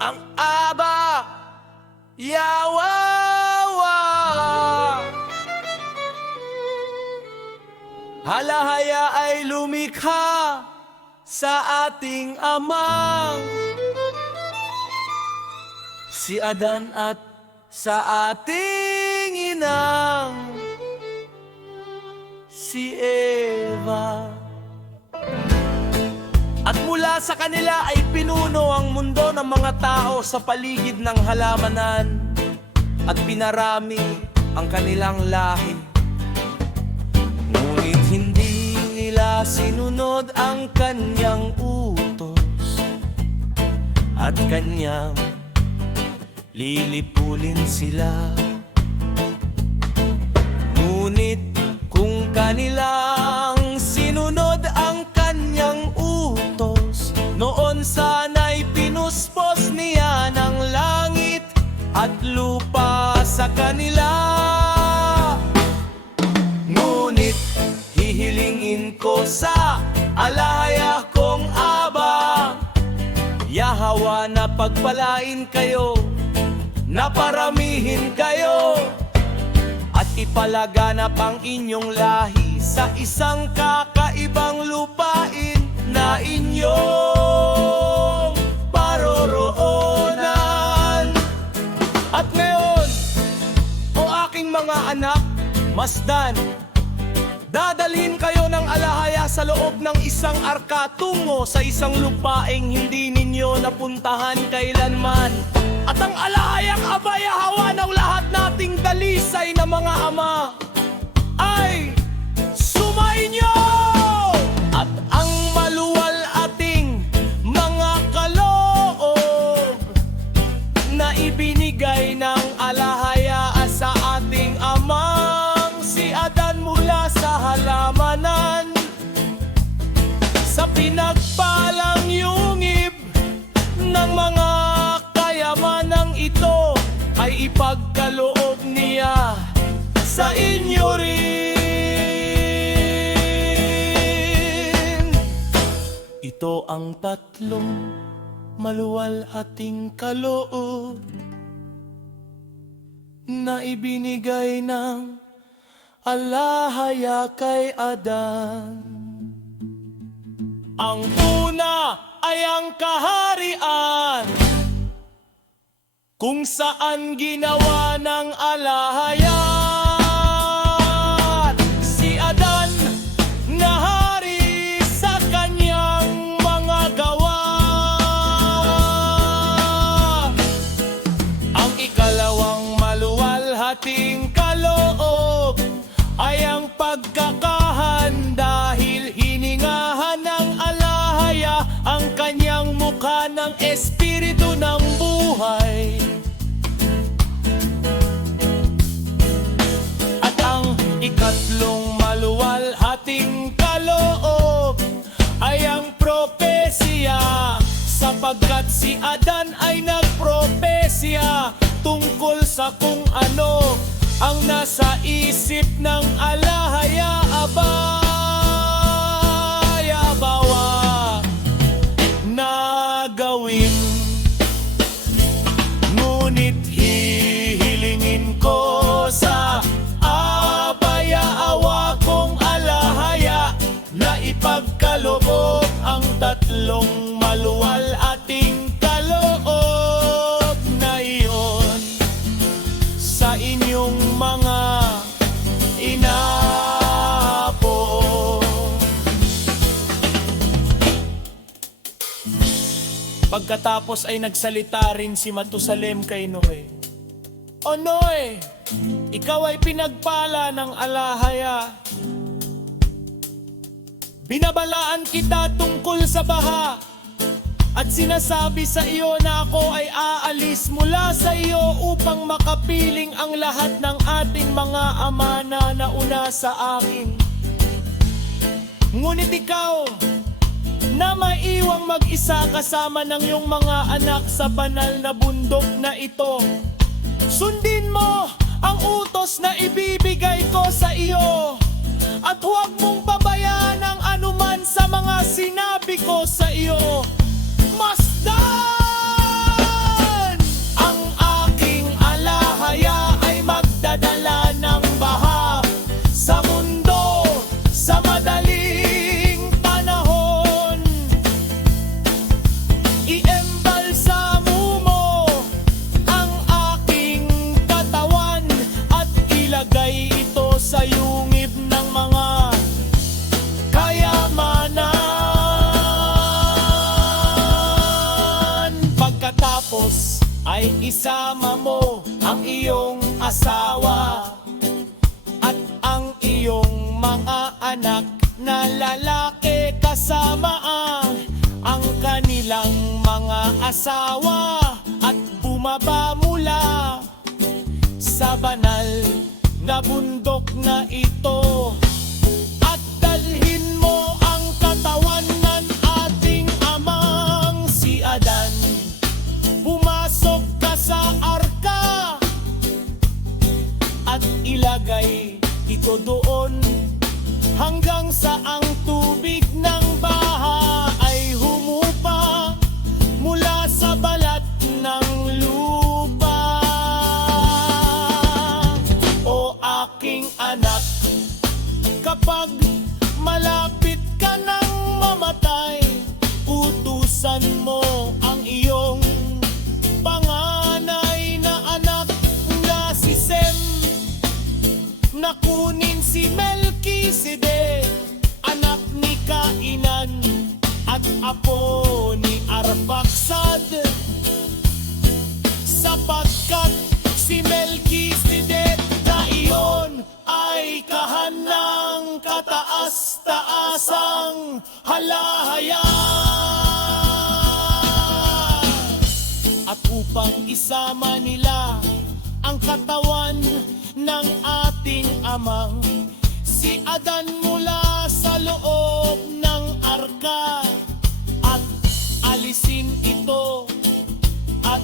ang Aba Yawawa. Halahaya ay lumikha sa ating amang si Adan at sa ating inang si Eva. At mula sa kanila ay pinuno ang mundo ng mga tao sa paligid ng halamanan at pinarami ang kanilang lahi. Ngunit hindi nila sinunod ang kanyang utos at kanyang lilipulin sila. Ngunit kung kanilang sinunod ang kanyang utos, noon sana'y pinuspos niya ng langit at lupa sa kanila. Ngunit hihilingin ko sa alahaya kong Aba Yahawa na pagpalain kayo, na paramihin kayo, at ipalaganap ang inyong lahi sa isang kakaibang lupain na inyong paroroonan. At ngayon, o aking mga anak, masdan, dadalhin kayo ng alahaya sa loob ng isang arka tungo sa isang lupaing hindi ninyo napuntahan kailanman. At ang alahayang Aba Yahawa ng lahat nating dalisay na mga ama ay sumainyo! At ang maluwal ating mga kaloob na ibinigay ng alahaya sa ating amang si Adan mula sa halamanan, sa pinagpalang yungib ng mga kayamanang ito ay ipagkaloob niya sa inyo rin. Ito ang tatlong maluwal ating kaloob na ibinigay ng alahaya kay Adan. Ang una ay ang kaharian, kung saan ginawa ng alahaya si Adan na hari sa kanyang mga gawa. Ang ikalawang maluwalhating kaloob ay ang pagkakahan, dahil hiningahan ng alahaya ang kanyang mukha ng espiritu ng buhay. At ang ikatlong maluwalhating kaloob ay ang propesya, sapagkat si Adan ay nagpropesya tungkol sa kung ano ang nasa isip ng alahaya Aba Yahawa na gawin. Ngunit hihilingin ko sa Aba Yahawa kong alahaya na ipagkaloob ang tatlong maluwal ating kaloob na iyon sa inyong mga inapo. Pagkatapos ay nagsalita rin si Matusalem kay Noe. O Noe, ikaw ay pinagpala ng alahaya. Binabalaan kita tungkol sa baha, at sinasabi sa iyo na ako ay aalis mula sa iyo upang makapiling ang lahat ng ating mga ama na nauna sa akin. Ngunit ikaw, na maiwang mag-isa kasama ng iyong mga anak sa banal na bundok na ito, sundin mo ang utos na ibibigay ko sa iyo, at huwag mong pabayaan ang anuman sa mga sinabi ko sa iyo. Masdan! Tapos ay isama mo ang iyong asawa at ang iyong mga anak na lalaki, kasama ang kanilang mga asawa, at bumaba mula sa banal na bundok na ito, at dalhin mo ang katawan ng ating amang si Adan. Pumasok ka sa arka at ilagay ito doon, hanggang sa ang tubig ng baha ay humupa mula sa balat ng lupa. O aking anak, kapag malapit ka nang mamatay, utusan mo ang iyong panganay na anak na si Sem, na kunin si Melkisedek, anak ni Kainan at apo ni Arphaxad, sapagkat si Melkisedek na iyon ay kahanang kataas-taasang halahayan. At upang isama nila ang katawan ng ating amang si Adan mula sa loob ng arka, at alisin ito at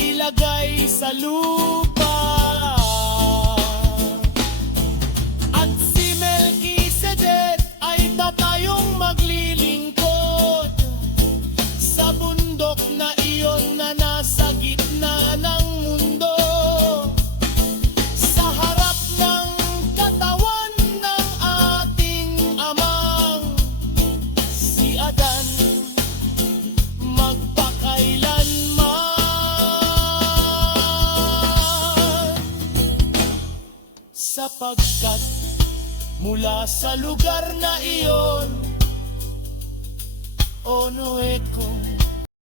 ilagay sa lupa. At si Melkisedek ay tatayong maglilingkod sa bundok na iyon na nasa gitna ng mundo, sa harap ng katawan ng ating amang si Adan, magpakailanman. Sapagkat mula sa lugar na iyon, o Noe ko,